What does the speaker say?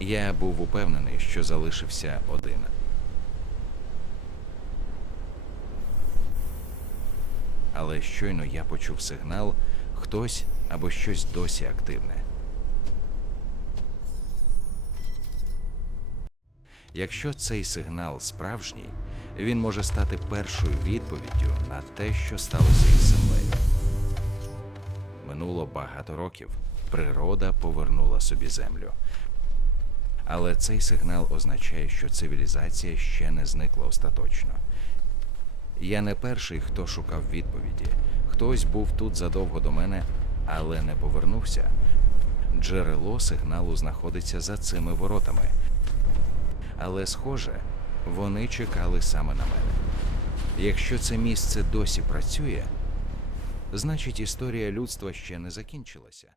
Я був упевнений, що залишився один. Але щойно я почув сигнал, хтось або щось досі активне. Якщо цей сигнал справжній, він може стати першою відповіддю на те, що сталося із Землею. Минуло багато років. Природа повернула собі Землю. Але цей сигнал означає, що цивілізація ще не зникла остаточно. Я не перший, хто шукав відповіді. Хтось був тут задовго до мене, але не повернувся. Джерело сигналу знаходиться за цими воротами. Але, схоже, вони чекали саме на мене. Якщо це місце досі працює, значить історія людства ще не закінчилася.